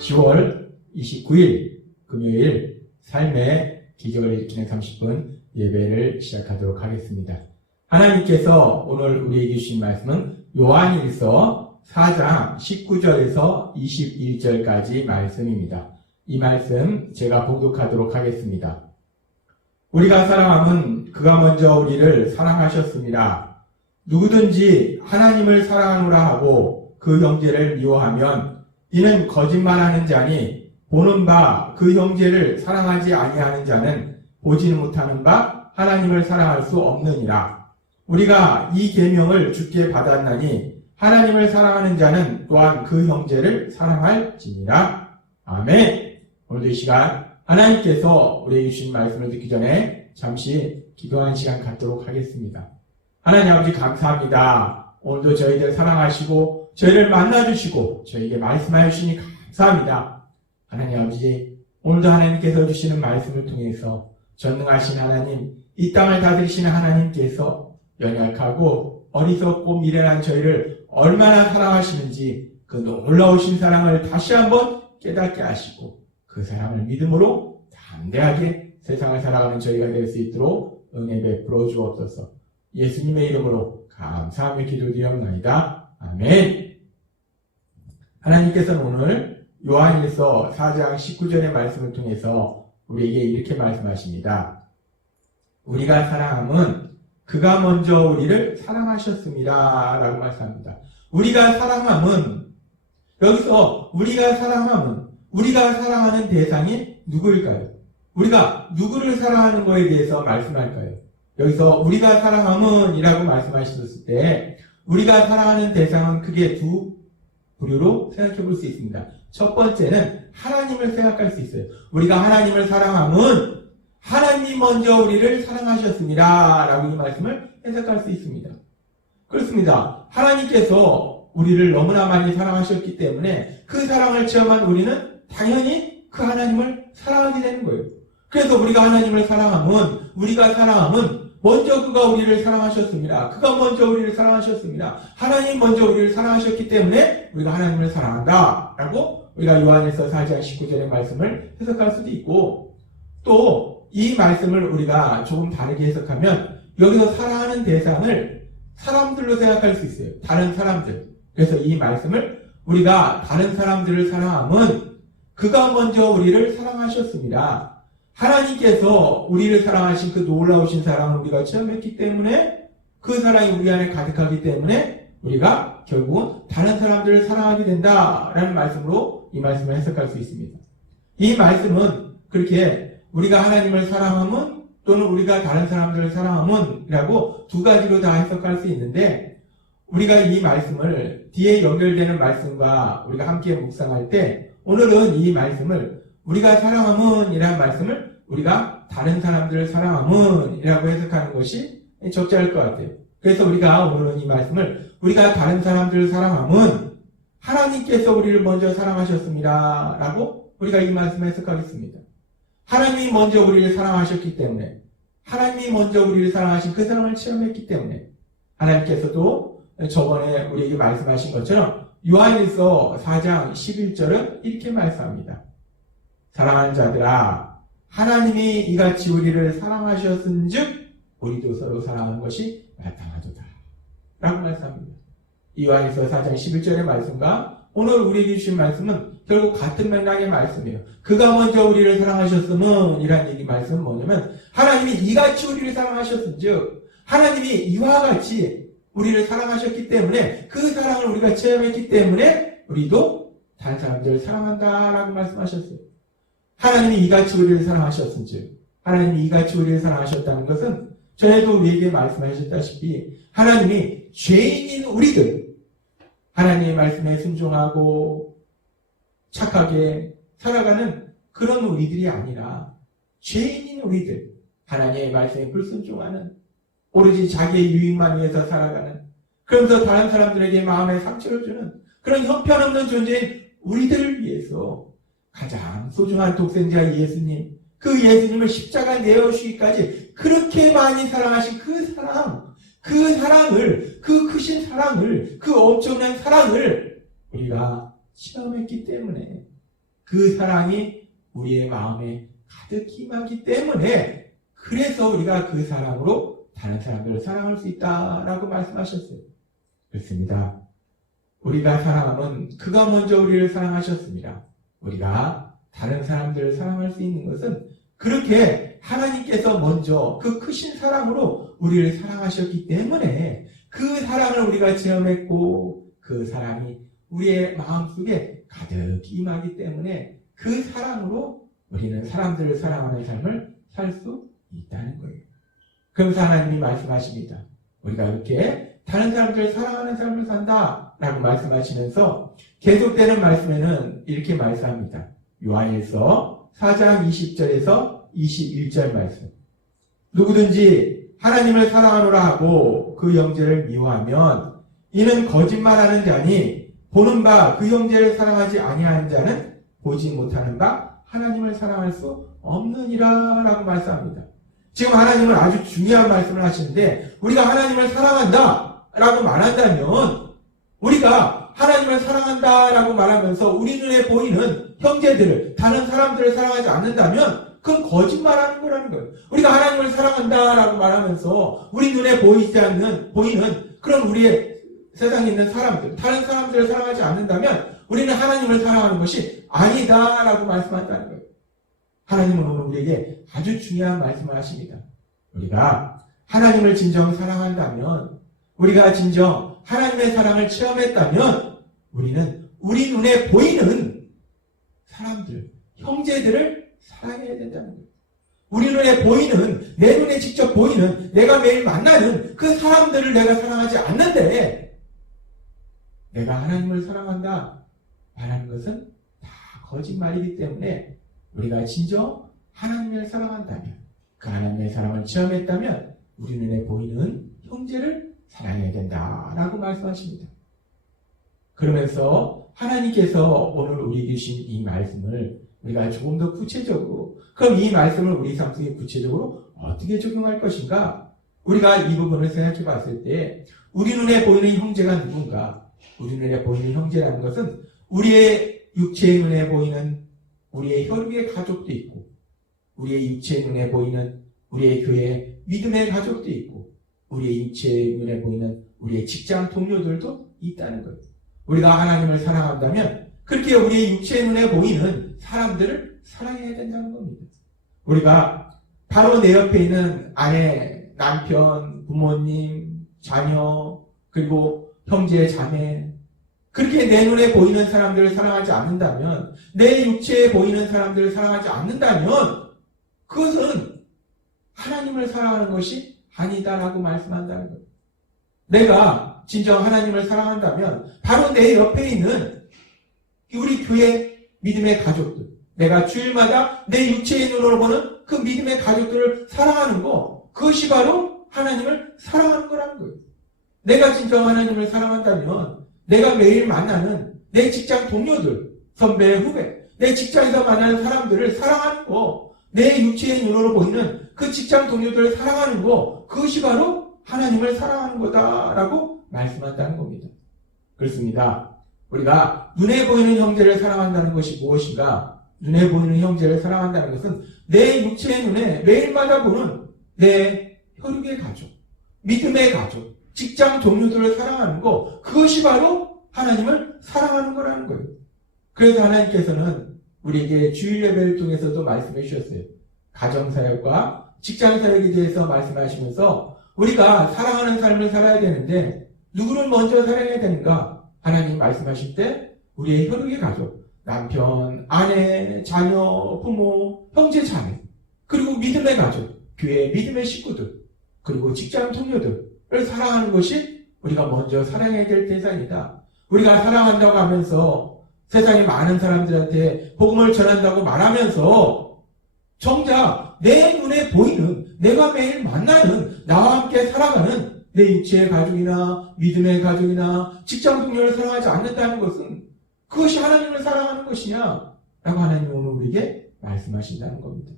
10월 29일 금요일 삶의 기적을 일으키는 30분 예배를 시작하도록 하겠습니다. 하나님께서 오늘 우리에게 주신 말씀은 요한일서 4장 19절에서 21절까지 말씀입니다. 이 말씀 제가 봉독하도록 하겠습니다. 우리가 사랑함은 그가 먼저 우리를 사랑하셨습니다. 누구든지 하나님을 사랑하노라 하고 그 형제를 미워하면 이는 거짓말하는 자니 보는 바 그 형제를 사랑하지 아니하는 자는 보지는 못하는 바 하나님을 사랑할 수 없느니라. 우리가 이 계명을 주께 받았나니 하나님을 사랑하는 자는 또한 그 형제를 사랑할지니라. 아멘. 오늘도 이 시간 하나님께서 우리에게 주신 말씀을 듣기 전에 잠시 기도하는 시간 갖도록 하겠습니다. 하나님 아버지 감사합니다. 오늘도 저희들 사랑하시고 저희를 만나주시고 저희에게 말씀하여 주시니 감사합니다. 하나님 아버지 오늘도 하나님께서 주시는 말씀을 통해서 전능하신 하나님, 이 땅을 다스리시는 하나님께서 연약하고 어리석고 미련한 저희를 얼마나 사랑하시는지 그 놀라우신 사랑을 다시 한번 깨닫게 하시고 그 사랑을 믿음으로 담대하게 세상을 살아가는 저희가 될 수 있도록 은혜 베풀어 주옵소서. 예수님의 이름으로 감사하며 기도드리옵나이다. 아멘. 하나님께서는 오늘 요한일서 4장 19절의 말씀을 통해서 우리에게 이렇게 말씀하십니다. 우리가 사랑함은 그가 먼저 우리를 사랑하셨습니다. 라고 말씀합니다. 우리가 사랑함은, 여기서 우리가 사랑하는 대상이 누구일까요? 우리가 누구를 사랑하는 것에 대해서 말씀할까요? 여기서 우리가 사랑함은 이라고 말씀하셨을 때 우리가 사랑하는 대상은 크게 두 부류로 생각해 볼 수 있습니다. 첫 번째는 하나님을 생각할 수 있어요. 우리가 하나님을 사랑함은 하나님 먼저 우리를 사랑하셨습니다. 라고 이 말씀을 해석할 수 있습니다. 그렇습니다. 하나님께서 우리를 너무나 많이 사랑하셨기 때문에 그 사랑을 체험한 우리는 당연히 그 하나님을 사랑하게 되는 거예요. 그래서 우리가 하나님을 사랑함은 먼저 그가 우리를 사랑하셨습니다. 그가 먼저 우리를 사랑하셨습니다. 하나님 먼저 우리를 사랑하셨기 때문에 우리가 하나님을 사랑한다. 라고 우리가 요한일서 4장 19절의 말씀을 해석할 수도 있고, 또 이 말씀을 우리가 조금 다르게 해석하면 여기서 사랑하는 대상을 사람들로 생각할 수 있어요. 다른 사람들. 그래서 이 말씀을 우리가 다른 사람들을 사랑함은 그가 먼저 우리를 사랑하셨습니다. 하나님께서 우리를 사랑하신 그 놀라우신 사랑을 우리가 체험했기 때문에 그 사랑이 우리 안에 가득하기 때문에 우리가 결국은 다른 사람들을 사랑하게 된다라는 말씀으로 이 말씀을 해석할 수 있습니다. 이 말씀은 그렇게 우리가 하나님을 사랑함은 또는 우리가 다른 사람들을 사랑함은 이라고 두 가지로 다 해석할 수 있는데, 우리가 이 말씀을 뒤에 연결되는 말씀과 우리가 함께 묵상할 때 오늘은 이 말씀을 우리가 사랑함은 이라는 말씀을 우리가 다른 사람들을 사랑함은 이라고 해석하는 것이 적절할 것 같아요. 그래서 우리가 오늘은 이 말씀을 우리가 다른 사람들을 사랑함은 하나님께서 우리를 먼저 사랑하셨습니다. 라고 우리가 이 말씀을 해석하겠습니다. 하나님이 먼저 우리를 사랑하셨기 때문에, 하나님이 먼저 우리를 사랑하신 그 사랑을 체험했기 때문에 하나님께서도 저번에 우리에게 말씀하신 것처럼 요한일서 4장 11절은 이렇게 말씀합니다. 사랑하는 자들아, 하나님이 이같이 우리를 사랑하셨은즉 우리도 서로 사랑하는 것이 마땅하도다. 라고 말씀합니다. 이 요한일서 4장 11절의 말씀과 오늘 우리에게 주신 말씀은 결국 같은 맥락의 말씀이에요. 그가 먼저 우리를 사랑하셨음은 이란 얘기 말씀은 뭐냐면 하나님이 이같이 우리를 사랑하셨은즉 하나님이 이와 같이 우리를 사랑하셨기 때문에 그 사랑을 우리가 체험했기 때문에 우리도 다른 사람들을 사랑한다라고 말씀하셨어요. 하나님이 이같이 우리를 사랑하셨은즉, 하나님이 이같이 우리를 사랑하셨다는 것은 전에도 우리에게 말씀하셨다시피 하나님이 죄인인 우리들, 하나님의 말씀에 순종하고 착하게 살아가는 그런 우리들이 아니라 죄인인 우리들, 하나님의 말씀에 불순종하는, 오로지 자기의 유익만 위해서 살아가는, 그러면서 다른 사람들에게 마음에 상처를 주는 그런 형편없는 존재인 우리들을 위해서 가장 소중한 독생자 예수님, 그 예수님을 십자가에 내어주시기까지 그렇게 많이 사랑하신 그 사랑을, 그 크신 사랑을, 그 엄청난 사랑을 우리가 체험했기 때문에 그 사랑이 우리의 마음에 가득히 임하기 때문에 그래서 우리가 그 사랑으로 다른 사람들을 사랑할 수 있다라고 말씀하셨어요. 그렇습니다. 우리가 사랑하면 그가 먼저 우리를 사랑하셨습니다. 우리가 다른 사람들을 사랑할 수 있는 것은 그렇게 하나님께서 먼저 그 크신 사랑으로 우리를 사랑하셨기 때문에 그 사랑을 우리가 체험했고 그 사랑이 우리의 마음속에 가득히 임하기 때문에 그 사랑으로 우리는 사람들을 사랑하는 삶을 살 수 있다는 거예요. 그러면서 하나님이 말씀하십니다. 우리가 이렇게 다른 사람들을 사랑하는 삶을 산다 라고 말씀하시면서 계속되는 말씀에는 이렇게 말씀합니다. 요한일서 4장 20절에서 21절 말씀. 누구든지 하나님을 사랑하노라 하고 그 형제를 미워하면 이는 거짓말하는 자니 보는 바 그 형제를 사랑하지 아니하는 자는 보지 못하는 바 하나님을 사랑할 수 없느니라 라고 말씀합니다. 지금 하나님은 아주 중요한 말씀을 하시는데 우리가 하나님을 사랑한다 라고 말한다면 우리가 하나님을 사랑한다 라고 말하면서 우리 눈에 보이는 형제들을 다른 사람들을 사랑하지 않는다면 그건 거짓말하는 거라는 거예요. 우리가 하나님을 사랑한다 라고 말하면서 우리 눈에 보이는 그런 우리의 세상에 있는 사람들 다른 사람들을 사랑하지 않는다면 우리는 하나님을 사랑하는 것이 아니다 라고 말씀한다는 거예요. 하나님은 오늘 우리에게 아주 중요한 말씀을 하십니다. 우리가 하나님을 진정 사랑한다면 우리가 진정 하나님의 사랑을 체험했다면 우리는 우리 눈에 보이는 사람들, 형제들을 사랑해야 된다는 거예요. 우리 눈에 보이는, 내 눈에 직접 보이는, 내가 매일 만나는 그 사람들을 내가 사랑하지 않는데 내가 하나님을 사랑한다 말하는 것은 다 거짓말이기 때문에 우리가 진정 하나님을 사랑한다면 그 하나님의 사랑을 체험했다면 우리 눈에 보이는 형제를 사랑해야 된다라고 말씀하십니다. 그러면서 하나님께서 오늘 우리에게 주신 이 말씀을 우리가 조금 더 구체적으로 그럼 이 말씀을 우리 삶 속에 구체적으로 어떻게 적용할 것인가? 우리가 이 부분을 생각해 봤을 때 우리 눈에 보이는 형제가 누군가? 우리 눈에 보이는 형제라는 것은 우리의 육체의 눈에 보이는 우리의 혈육의 가족도 있고 우리의 육체의 눈에 보이는 우리의 교회 믿음의 가족도 있고 우리의 육체의 눈에 보이는 우리의 직장 동료들도 있다는 거예요. 우리가 하나님을 사랑한다면 그렇게 우리의 육체의 눈에 보이는 사람들을 사랑해야 된다는 겁니다. 우리가 바로 내 옆에 있는 아내, 남편, 부모님, 자녀, 그리고 형제, 자매 그렇게 내 눈에 보이는 사람들을 사랑하지 않는다면 내 육체에 보이는 사람들을 사랑하지 않는다면 그것은 하나님을 사랑하는 것이 아니다라고 말씀한다는 거예요. 내가 진정 하나님을 사랑한다면 바로 내 옆에 있는 우리 교회 믿음의 가족들 내가 주일마다 내 육체의 눈으로 보는 그 믿음의 가족들을 사랑하는 거 그것이 바로 하나님을 사랑하는 거라는 거예요. 내가 진정 하나님을 사랑한다면 내가 매일 만나는 내 직장 동료들, 선배, 후배, 내 직장에서 만나는 사람들을 사랑하는 거, 내 육체의 눈으로 보이는 그 직장 동료들을 사랑하는 거, 그것이 바로 하나님을 사랑하는 거다라고 말씀한다는 겁니다. 그렇습니다. 우리가 눈에 보이는 형제를 사랑한다는 것이 무엇인가? 눈에 보이는 형제를 사랑한다는 것은 내 육체의 눈에 매일마다 보는 내 혈육의 가족, 믿음의 가족, 직장 동료들을 사랑하는 거 그것이 바로 하나님을 사랑하는 거라는 거예요. 그래서 하나님께서는 우리에게 주일 예배를 통해서도 말씀해 주셨어요. 가정사역과 직장사역에 대해서 말씀하시면서 우리가 사랑하는 삶을 살아야 되는데 누구를 먼저 사랑해야 되는가? 하나님 말씀하실 때 우리의 혈육의 가족, 남편, 아내, 자녀, 부모, 형제, 자매 그리고 믿음의 가족, 교회 믿음의 식구들 그리고 직장 동료들 를 사랑하는 것이 우리가 먼저 사랑해야 될 대상이다. 우리가 사랑한다고 하면서 세상에 많은 사람들한테 복음을 전한다고 말하면서 정작 내 눈에 보이는 내가 매일 만나는 나와 함께 살아가는 내 육체의 가족이나 믿음의 가족이나 직장 동료를 사랑하지 않는다는 것은 그것이 하나님을 사랑하는 것이냐 라고 하나님은 오늘 우리에게 말씀하신다는 겁니다.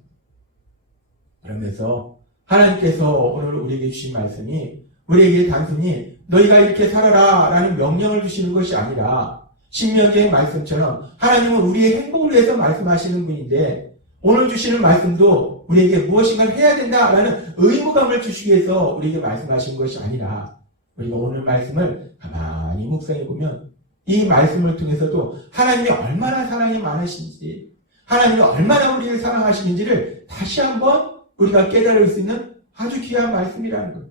그러면서 하나님께서 오늘 우리에게 주신 말씀이 우리에게 단순히 너희가 이렇게 살아라 라는 명령을 주시는 것이 아니라 신명기의 말씀처럼 하나님은 우리의 행복을 위해서 말씀하시는 분인데 오늘 주시는 말씀도 우리에게 무엇인가를 해야 된다라는 의무감을 주시기 위해서 우리에게 말씀하신 것이 아니라 우리가 오늘 말씀을 가만히 묵상해 보면 이 말씀을 통해서도 하나님이 얼마나 사랑이 많으신지 하나님이 얼마나 우리를 사랑하시는지를 다시 한번 우리가 깨달을 수 있는 아주 귀한 말씀이라는 거예요.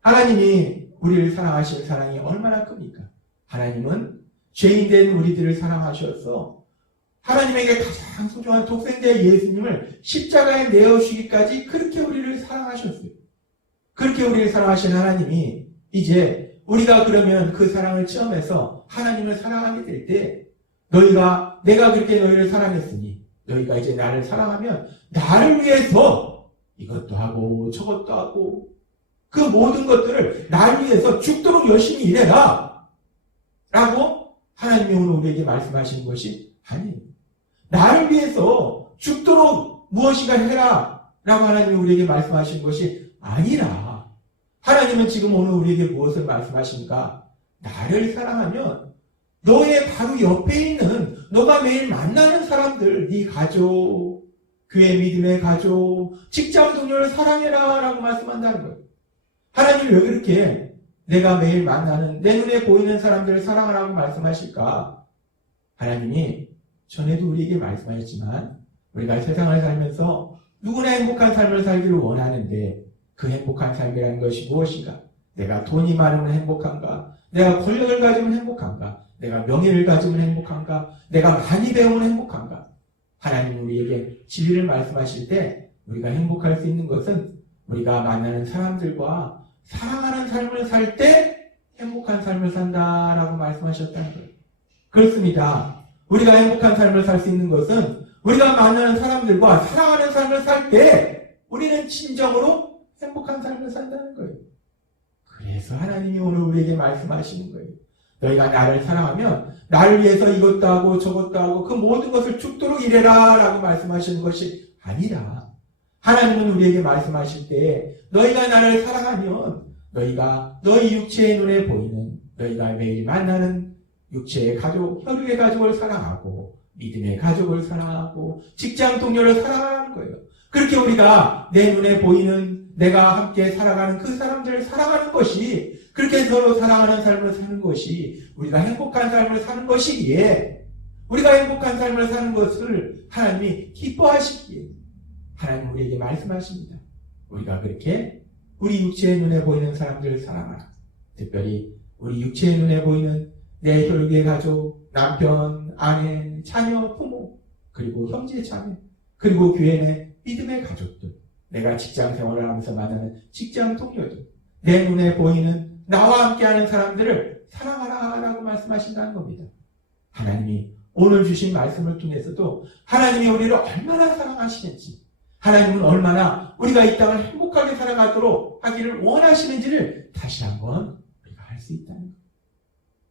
하나님이 우리를 사랑하시는 사랑이 얼마나 큽니까? 하나님은 죄인된 우리들을 사랑하셔서 하나님에게 가장 소중한 독생자 예수님을 십자가에 내어주시기까지 그렇게 우리를 사랑하셨어요. 그렇게 우리를 사랑하신 하나님이 이제 우리가 그러면 그 사랑을 체험해서 하나님을 사랑하게 될 때 내가 그렇게 너희를 사랑했으니 너희가 이제 나를 사랑하면 나를 위해서 이것도 하고 저것도 하고 그 모든 것들을 나를 위해서 죽도록 열심히 일해라 라고 하나님이 오늘 우리에게 말씀하시는 것이 아니에요. 나를 위해서 죽도록 무엇인가 해라 라고 하나님이 우리에게 말씀하시는 것이 아니라 하나님은 지금 오늘 우리에게 무엇을 말씀하십니까? 나를 사랑하면 너의 바로 옆에 있는 너가 매일 만나는 사람들, 네 가족, 교회 믿음의 가족, 직장 동료를 사랑해라 라고 말씀한다는 거예요. 하나님이 왜 그렇게 내가 매일 만나는 내 눈에 보이는 사람들을 사랑하라고 말씀하실까? 하나님이 전에도 우리에게 말씀하셨지만 우리가 세상을 살면서 누구나 행복한 삶을 살기를 원하는데 그 행복한 삶이라는 것이 무엇인가? 내가 돈이 많으면 행복한가? 내가 권력을 가지면 행복한가? 내가 명예를 가지면 행복한가? 내가 많이 배우면 행복한가? 하나님 우리에게 진리를 말씀하실 때 우리가 행복할 수 있는 것은 우리가 만나는 사람들과 사랑하는 삶을 살 때 행복한 삶을 산다라고 말씀하셨다는 거예요. 그렇습니다. 우리가 행복한 삶을 살 수 있는 것은 우리가 만나는 사람들과 사랑하는 삶을 살 때 우리는 진정으로 행복한 삶을 산다는 거예요. 그래서 하나님이 오늘 우리에게 말씀하시는 거예요. 너희가 나를 사랑하면 나를 위해서 이것도 하고 저것도 하고 그 모든 것을 죽도록 일해라 라고 말씀하시는 것이 아니라 하나님은 우리에게 말씀하실 때 너희가 나를 사랑하면 너희가 너희 육체의 눈에 보이는 너희가 매일 만나는 육체의 가족, 혈육의 가족을 사랑하고 믿음의 가족을 사랑하고 직장 동료를 사랑하는 거예요. 그렇게 우리가 내 눈에 보이는 내가 함께 살아가는 그 사람들을 사랑하는 것이 그렇게 서로 사랑하는 삶을 사는 것이 우리가 행복한 삶을 사는 것이기에 우리가 행복한 삶을 사는 것을 하나님이 기뻐하시기에 하나님 우리에게 말씀하십니다. 우리가 그렇게 우리 육체의 눈에 보이는 사람들을 사랑하라. 특별히 우리 육체의 눈에 보이는 내 혈육의 가족, 남편, 아내, 자녀, 부모, 그리고 형제, 자매, 그리고 교회 내 믿음의 가족들, 내가 직장 생활을 하면서 만나는 직장 동료들, 내 눈에 보이는 나와 함께하는 사람들을 사랑하라라고 말씀하신다는 겁니다. 하나님이 오늘 주신 말씀을 통해서도 하나님이 우리를 얼마나 사랑하시는지, 하나님은 얼마나 우리가 이 땅을 행복하게 살아가도록 하기를 원하시는지를 다시 한번 우리가 알 수 있다는 거예요.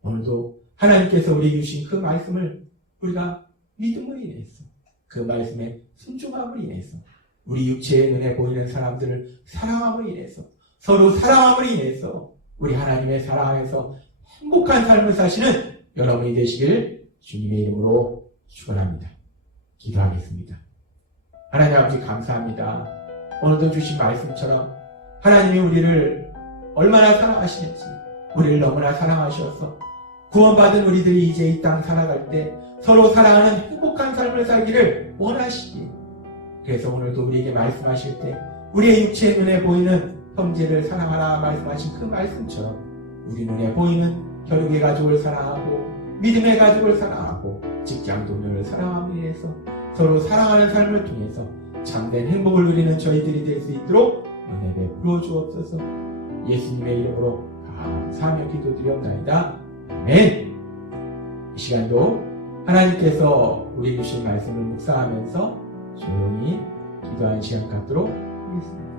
오늘도 하나님께서 우리에게 주신 그 말씀을 우리가 믿음으로 인해서 그 말씀에 순종함으로 인해서 우리 육체의 눈에 보이는 사람들을 사랑함으로 인해서 서로 사랑함으로 인해서 우리 하나님의 사랑에서 행복한 삶을 사시는 여러분이 되시길 주님의 이름으로 축원합니다. 기도하겠습니다. 하나님 아버지 감사합니다. 오늘도 주신 말씀처럼 하나님이 우리를 얼마나 사랑하시는지 우리를 너무나 사랑하셔서 구원받은 우리들이 이제 이 땅 살아갈 때 서로 사랑하는 행복한 삶을 살기를 원하시기에 그래서 오늘도 우리에게 말씀하실 때 우리의 육체의 눈에 보이는 형제를 사랑하라 말씀하신 그 말씀처럼 우리 눈에 보이는 혈육의 가족을 사랑하고 믿음의 가족을 사랑하고 직장 동료를 사랑함으로 인해서 서로 사랑하는 삶을 통해서 참된 행복을 누리는 저희들이 될 수 있도록 은혜 베풀어 주옵소서. 예수님의 이름으로 감사하며 기도드렸나이다. 아멘. 이 시간도 하나님께서 우리 주신 말씀을 묵상하면서 조용히 기도하는 시간 갖도록 하겠습니다.